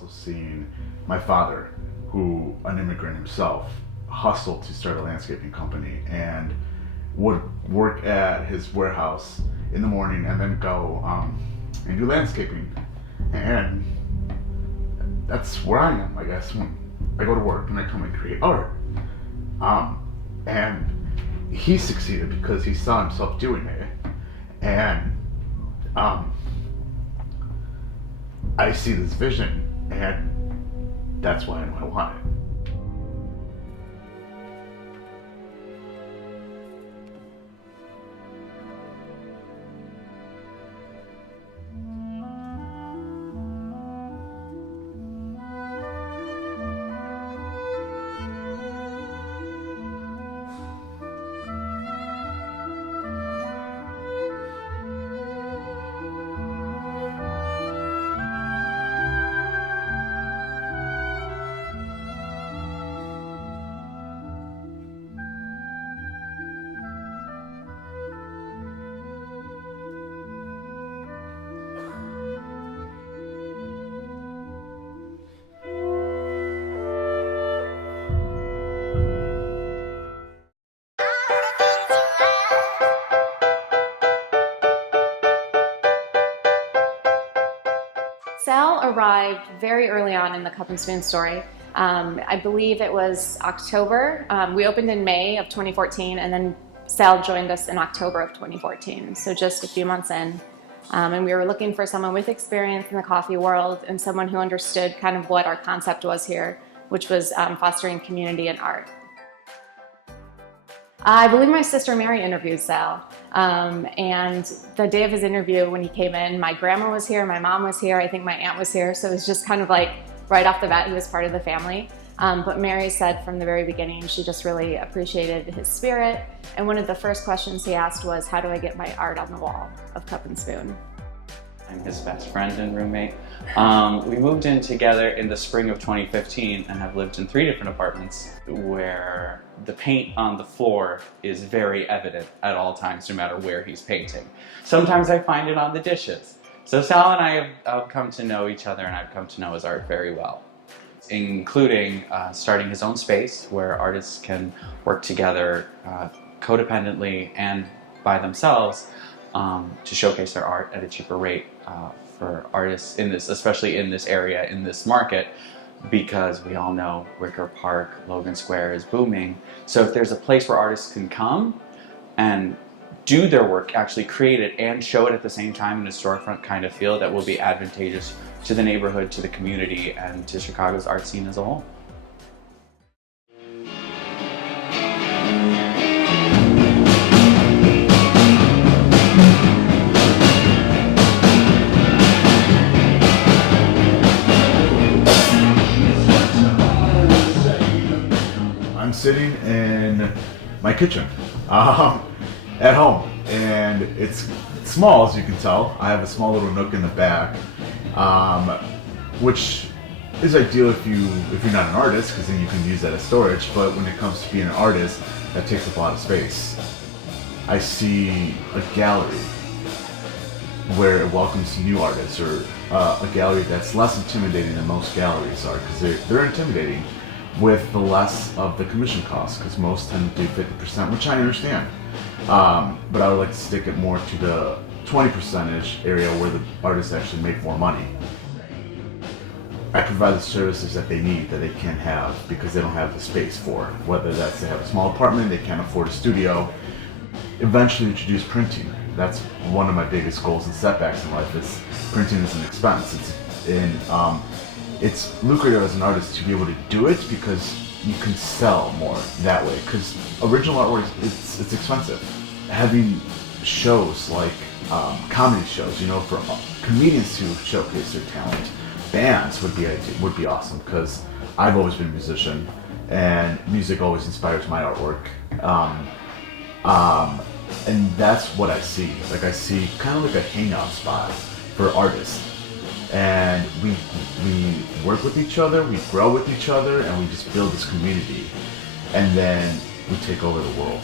also seen my father, who, an immigrant himself, hustled to start a landscaping company and would work at his warehouse in the morning and then go and do landscaping. And that's where I am, I guess, when I go to work and I come and create art. And he succeeded because he saw himself doing it. And I see this vision, and that's why I want it. Sal arrived very early on in the Cup and Spoon story. I believe it was October. We opened in May of 2014, and then Sal joined us in October of 2014, so just a few months in. And we were looking for someone with experience in the coffee world and someone who understood kind of what our concept was here, which was fostering community and art. I believe my sister Mary interviewed Sal, and the day of his interview when he came in, my grandma was here, my mom was here, I think my aunt was here, so it was just kind of like right off the bat he was part of the family. But Mary said from the very beginning she just really appreciated his spirit, and one of the first questions he asked was, how do I get my art on the wall of Cup and Spoon? I'm his best friend and roommate. We moved in together in the spring of 2015 and have lived in 3 different apartments where the paint on the floor is very evident at all times, no matter where he's painting. Sometimes I find it on the dishes. So Sal and I have come to know each other, and I've come to know his art very well, including starting his own space where artists can work together codependently and by themselves to showcase their art at a cheaper rate for artists in this, especially in this area, in this market, because we all know Wicker Park, Logan Square is booming. So if there's a place where artists can come and do their work, actually create it and show it at the same time in a storefront kind of feel, that will be advantageous to the neighborhood, to the community, and to Chicago's art scene as a whole. I'm sitting in my kitchen at home, and it's small, as you can tell. I have a small little nook in the back, which is ideal if you're not an artist, because then you can use that as storage. But when it comes to being an artist, that takes up a lot of space. I see a gallery where it welcomes new artists, or a gallery that's less intimidating than most galleries are, because they're intimidating with the less of the commission costs, because most tend to do 50%, which I understand. But I would like to stick it more to the 20% area where the artists actually make more money. I provide the services that they need, that they can't have because they don't have the space for. Whether that's they have a small apartment, they can't afford a studio. Eventually introduce printing. That's one of my biggest goals and setbacks in life, is printing is an expense. It's lucrative as an artist to be able to do it because you can sell more that way, because original artwork, it's expensive. Having shows like comedy shows, for comedians to showcase their talent, bands would be awesome, because I've always been a musician and music always inspires my artwork. And that's what I see. Like, I see kind of like a hangout spot for artists. And we work with each other, we grow with each other, and we just build this community. And then we take over the world.